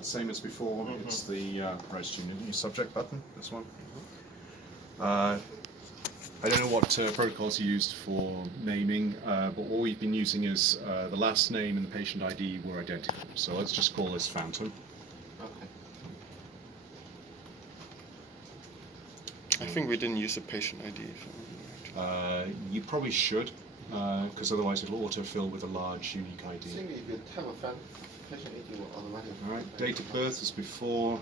same as before. It's the new subject button, this one. I don't know what protocols you used for naming, but what we've been using is the last name and the patient ID were identical. So let's just call this Phantom. Okay. I think we didn't use a patient ID. You probably should, because otherwise it'll autofill with a large unique I ID. think if you have a patient ID, will automatically. All right, date of birth is before.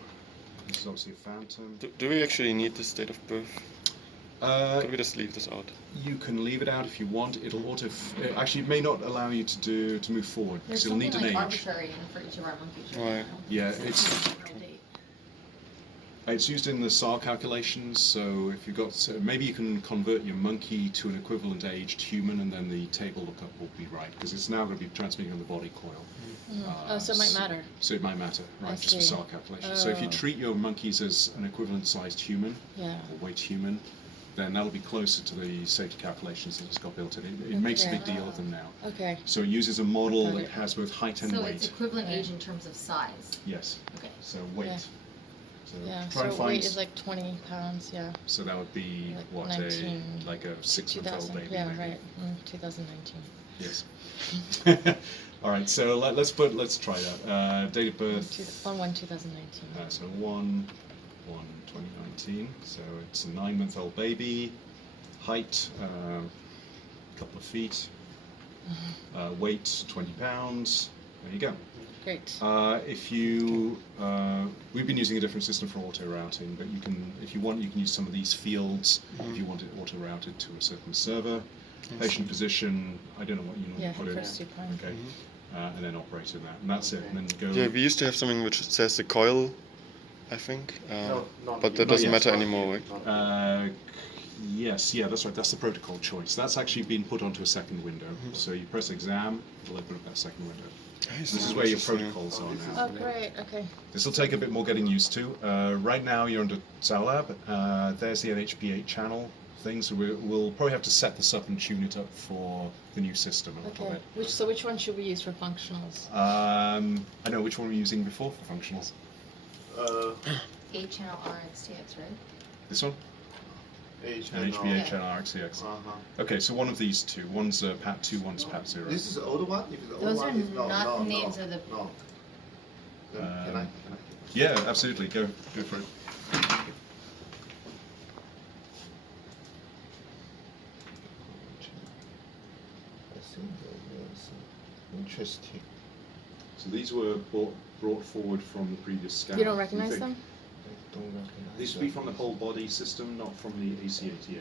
This is obviously a Phantom. Do we actually need this date of birth? Could we just leave this out? You can leave it out if you want. It'll actually, it may not allow you to move forward because it'll need an age. Arbitrary for each of our monkeys. Right. Yeah, it's used in the SAR calculations. So if you've got, maybe you can convert your monkey to an equivalent aged human, and then the table lookup will be right because it's now going to be transmitting on the body coil. So it might matter. So it might matter, right? Just for see. SAR calculations. So if you treat your monkeys as an equivalent sized human or weight human, then that'll be closer to the safety calculations that it's got built in. It makes a big deal of them now. Okay. So it uses a model that has both height and weight. So it's equivalent age in terms of size. Yes. Okay. So weight. Yeah. So Yeah. try and So find. weight is like 20 pounds. Yeah. So that would be Like what 19, like a 6-month-old baby. Yeah. maybe. Right. 2019. Yes. All right. So let's try that. Date of birth. 1/1/2019. So 1/1/2019. So it's a 9-month-old baby. Height, a couple of feet. Weight, 20 pounds. There you go. Great. If you, we've been using a different system for auto routing, but you can, if you want, you can use some of these fields if you want it auto routed to a certain server. Patient position, I don't know what you normally put in. First supine. Okay. And then operate in that, and that's it. And then go. Yeah, we used to have something which says the coil, I think, No, but that doesn't matter anymore, right? Yes, yeah, that's right. That's the protocol choice. That's actually been put onto a second window. So you press exam, it'll open up that second window. This is where your protocols are now. Oh, great. Okay. This will take a bit more getting used to. Right now you're under Zaolab. There's the NHP8 channel thing, so we'll probably have to set this up and tune it up for the new system a little Okay. bit. Which one should we use for functionals? I know which one we're using before for functionals. 8-channel RxTX, right? This one? channel. NHP8 channel RxTX. Okay, so one of these two. One's PAT2, one's PAT0. This is the older one? If it's the Those older are one, it's not the names of the. No. Can I? Yeah, absolutely. Go for it. I think that's interesting. So these were brought forward from the previous scan. You don't recognize them? I don't recognize. These would be from the whole body system, not from the AC88.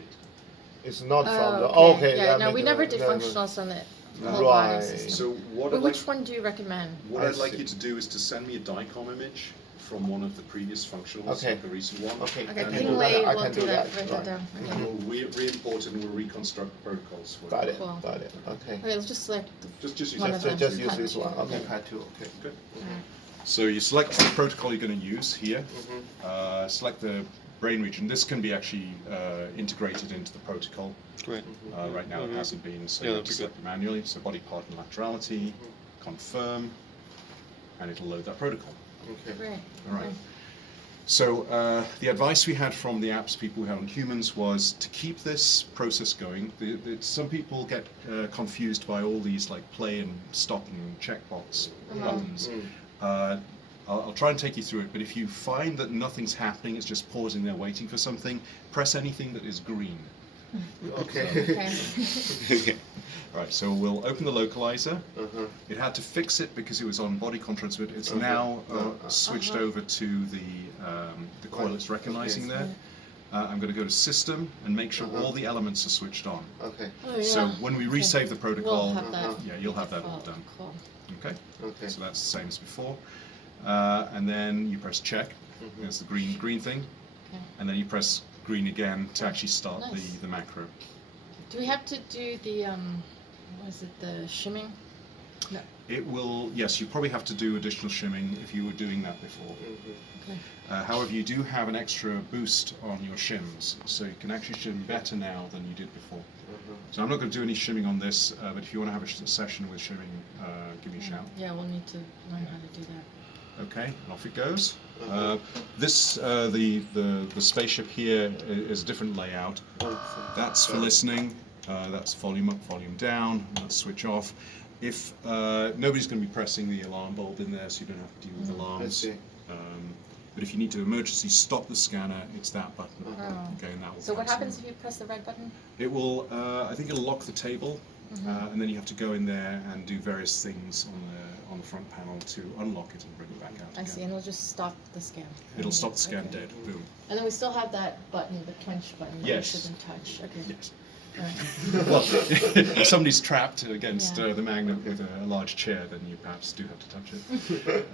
It's not from the. Oh, Okay. Yeah, that no, we makes- never did that- functionals on the whole body Right. system. So what But I'd which like, one do you recommend? what I I'd like see. you to do is to send me a DICOM image from one of the previous functionals, Okay. like the recent one. Okay. Okay, And ping we'll- Lei, I we'll can do do that. that. Write that down. And Okay. we'll re-import it and we'll reconstruct protocols for Got it. it. Cool. Got it. Okay. Okay, let's just select. Just use One that. of So them. just use Part this two. one. Okay. Yeah. Part 2. Okay. Okay. Alright. So you select the protocol you're going to use here. Select the brain region. This can be actually integrated into the protocol. Great. Right now it hasn't been, so Yeah, you have that'd to be select it manually. So body part and laterality, confirm, and it'll load that protocol. Okay. Great. All right. Okay. So the advice we had from the apps people who had on humans was to keep this process going. Some people get confused by all these like play and stop and checkbox buttons. I'll try and take you through it, but if you find that nothing's happening, it's just pausing there waiting for something, press anything that is green. Okay. Okay. All right, so we'll open the localizer. It had to fix it because it was on body contrast, but it's now switched over to the coil it's recognizing there. I'm going to go to System and make sure all the elements are switched on. Okay. Oh, yeah. So when we resave the protocol, We'll have that. yeah, you'll have that all done. Cool. Okay. Okay. So that's the same as before. And then you press check. There's the green thing. Okay. And then you press green again to actually start Nice. the macro. Do we have to do the what is it, the shimming? No. It will, yes, you probably have to do additional shimming if you were doing that before. Okay. However, you do have an extra boost on your shims, so you can actually shim better now than you did before. So I'm not going to do any shimming on this, but if you want to have a session with shimming, give me a shout. Yeah, we'll need to learn how to do that. Okay, and off it goes. The spaceship here is a different layout. That's for listening. That's volume up, volume down. Let's switch off. If nobody's going to be pressing the alarm bulb in there, so you don't have to deal with alarms. I see. But if you need to emergency stop the scanner, it's that button. Okay, and that will. So what happens if you press the red button? It will. I think it'll lock the table, and then you have to go in there and do various things on the front panel to unlock it and bring it back out. I see, and it'll just stop the scan. It'll stop the scan Okay. dead. Boom. And then we still have that button, the clench button that Yes. we shouldn't touch. Okay. Yes. Alright. Well, if somebody's trapped against Yeah. the magnet with a large chair, then you perhaps do have to touch it.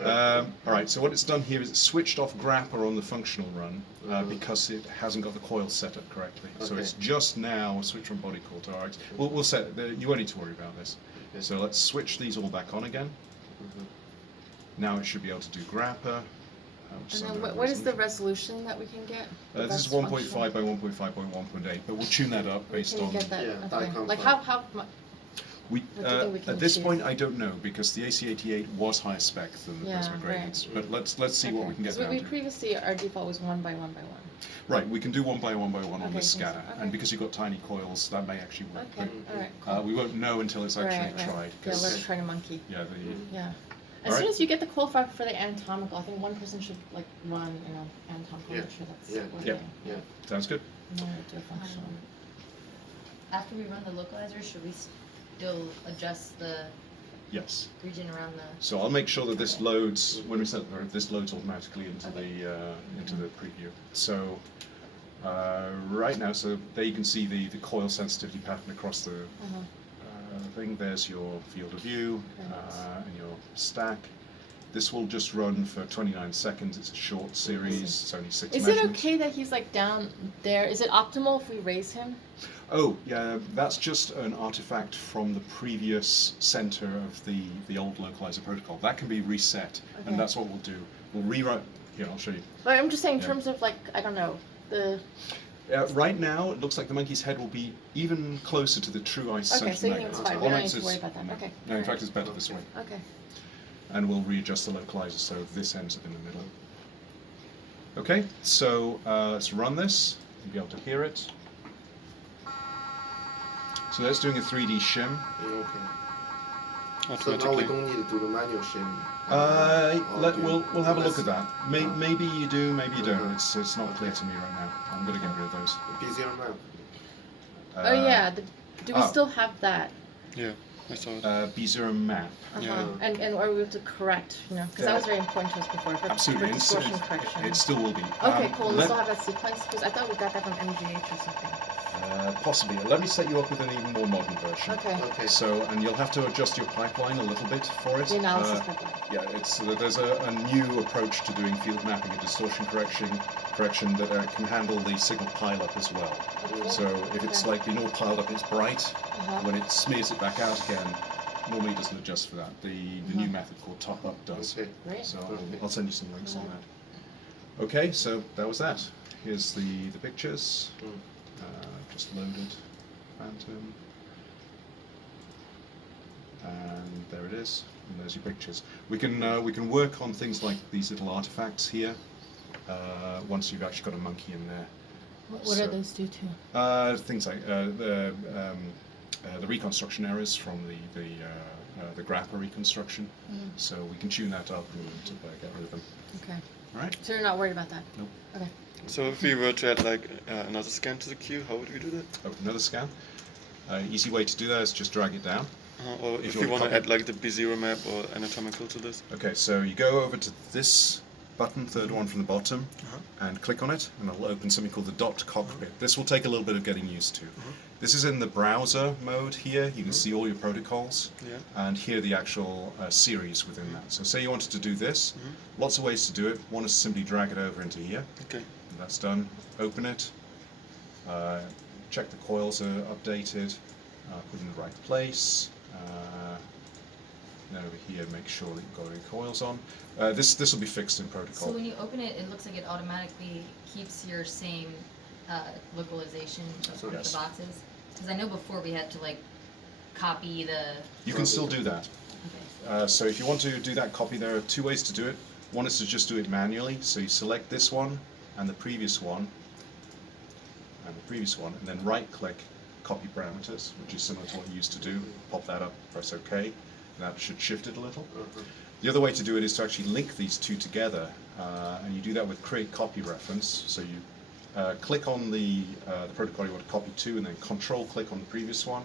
All right, so what it's done here is it's switched off grapper on the functional run because it hasn't got the coil set up correctly. So Okay. it's just now switched from body core to RX. We'll set, you won't need to worry about this. Okay. So let's switch these all back on again. Now it should be able to do grapper. And then what is the resolution that we can get? This is 1.5 by 1.5 by 1.8, but we'll tune that up based Can on. you get that? Yeah, Okay. icon Like file. how much? We, What do you think we can at this achieve? point, I don't know because the AC88 was higher spec than the Yeah, PRISMA right. grades. But let's see what we can get Because down we to. previously our default was 1 by 1 by 1. Right, we can do 1 by 1 by 1 on Okay, this so- scanner, okay. and because you've got tiny coils, that may actually work. Okay. All right. But, we won't know until it's actually Right, right. tried. Yeah, 'Cause, let's try to monkey. yeah, Yeah. As All soon right. as you get the coil factor for the anatomical, I think one person should like run, anatomical. Yeah. Make sure that's Yeah. working. Yeah. Yeah. sounds good. And then we'll do a functional. After we run the localizer, should we still adjust the Yes. region around the? So I'll make sure that this loads when we set this loads automatically into the preview. So right now, so there you can see the coil sensitivity pattern across the thing. There's your field of view and your stack. This will just run for 29 seconds. It's a short series. It's only 6 Is it measurements. okay that he's like down there? Is it optimal if we raise him? Oh, yeah, that's just an artifact from the previous center of the old localizer protocol. That can be reset, Okay. and that's what we'll do. We'll rewrite. Here, I'll show you. But I'm just saying in Yeah. terms of like, I don't know, the. Right now, it looks like the monkey's head will be even closer to the true ice Okay, center so you magnet. think it's fine. We On don't need X to is- worry about that. No, Okay. no, in fact, it's better this way. Okay. And we'll readjust the localizer so this ends up in the middle. Okay, so let's run this. You'll be able to hear it. So that's doing a 3D shim. Okay. So now we Automatically. don't need to do the manual shim. We'll have a look at that. Let's- Maybe you do, maybe you don't. It's not clear to me right now. I'm going to get rid of those. BZR map. Oh yeah. Do we oh. still have that? Yeah, I saw it. B0 map. Yeah. And are we able to correct? Because that was very important to us before. For Absolutely, For it's- distortion correction. it still will be. Okay, cool. We let- still have that sequence because I thought we got that from MGH or something. Possibly. Let me set you up with an even more modern version. Okay. Okay. So, and you'll have to adjust your pipeline a little bit for it. The analysis pipeline. Yeah, there's a new approach to doing field mapping and distortion correction that can handle the signal pileup as well. Okay. So if it's Okay. like been all piled up, it's bright. Uh-huh. When it smears it back out again, normally it doesn't adjust for that. The new method called top up does. Okay. Great. So Okay. I'll send you some links on that. Okay, so that was that. Here's the pictures. Just loaded Phantom. And there it is. And there's your pictures. We can work on things like these little artifacts here. Once you've actually got a monkey in there. What So- are those due to? Things like the reconstruction errors from the grapper reconstruction. So we can tune that up and get rid of them. Okay. All right. So you're not worried about that? Nope. Okay. So if we were to add like another scan to the queue, how would we do that? Oh, another scan. Easy way to do that is just drag it down. Or If if you we want want to to add like the B0 map or anatomical to this? Okay, so you go over to this button, third one from the bottom, and click on it, and it'll open something called the dot cockpit. This will take a little bit of getting used to. This is in the browser mode here. You can see all your protocols, Yeah. and here the actual series within that. So say you wanted to do this, lots of ways to do it. One is simply drag it over into here. Okay. That's done. Open it. Check the coils are updated. Put in the right place. Then over here, make sure that you've got all your coils on. This will be fixed in protocol. So when you open it, it looks like it automatically keeps your same localization of Yes. the boxes. Because I know before we had to like copy the. You can still do that. Okay. So if you want to do that copy, there are two ways to do it. One is to just do it manually, so you select this one and the previous one and the previous one, and then right-click copy parameters, which is similar to what you used to do. Pop that up, press OK, and that should shift it a little. The other way to do it is to actually link these two together, and you do that with create copy reference. So you click on the protocol you want to copy to, and then control-click on the previous one,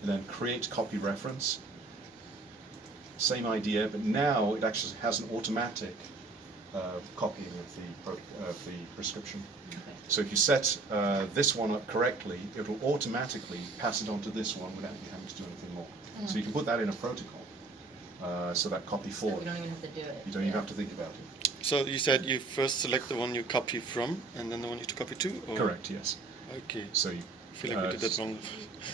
and then create copy reference. Same idea, but now it actually has an automatic copying of the prescription. So if you set this one up correctly, it will automatically pass it on to this one without you having to do anything more. So you can put that in a protocol, so that copy So forward. we don't even have to do it. You don't even have to think about it. So you said you first select the one you copy from, and then the one you to copy to? Or? Correct, yes. Okay. So you, I feel like we did that wrong.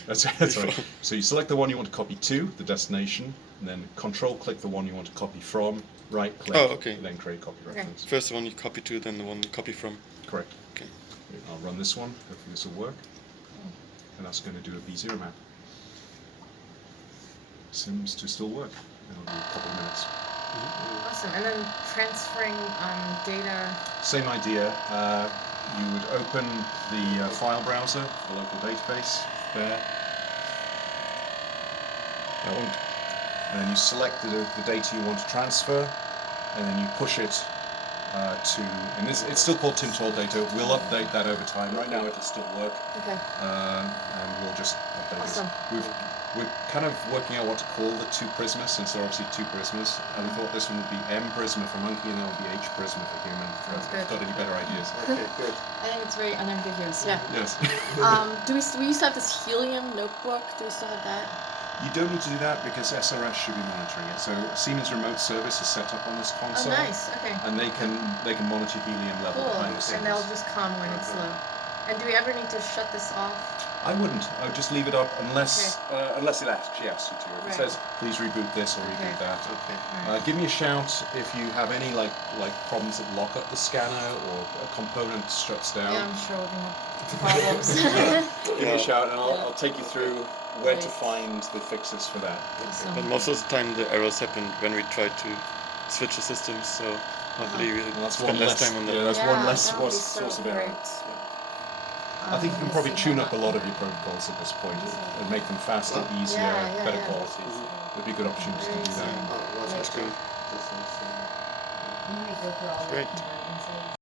That's right. So you select the one you want to copy to, the destination, and then control-click the one you want to copy from, right-click, and then create copy reference. First the one you copy to, then the one you copy from. Correct. Okay. I'll run this one, hopefully this will work. And that's going to do a V0 map. Seems to still work. It'll be a couple of minutes. Awesome. And then transferring data. Same idea. You would open the file browser, the local database, there. That one. And then you select the data you want to transfer, and then you push it to, and it's still called TIMTOL data. We'll update that over time. Right now it'll still work. Okay. And we'll just update Awesome. it. We're kind of working out what to call the two PRISMA, since there are obviously two PRISMAs. And we thought this one would be M PRISMA for monkey, and that would be H PRISMA for human. Sounds If you've got any better ideas. Okay, good. I think it's very unambiguous. Yeah. Yes. We used to have this helium notebook. Do we still have that? You don't need to do that because SRS should be monitoring it. So Siemens Remote Service is set up on this console. Oh, nice. Okay. And they can monitor helium level Cool. behind the scenes. And they'll just come when it's low. And do we ever need to shut this off? I wouldn't. I would just leave it up unless unless it asks you to. If it says please reboot this or reboot that. Okay. Give me a shout if you have any like problems that lock up the scanner or a component shuts down. Yeah, I'm sure we're gonna have problems. Give me a shout and I'll take you through where to find the fixes for that. Awesome. But most of the time the errors happen when we try to switch the systems, so hopefully we Well, that's spend one less time on that. Yeah, that's one less that would be so source of error. great. I think you can probably tune up a lot of your protocols at this point and make them faster, easier, better quality. It'd be a good opportunity to do that. Oh, well, That's good. that's nice. You may go through all the Great. conversions.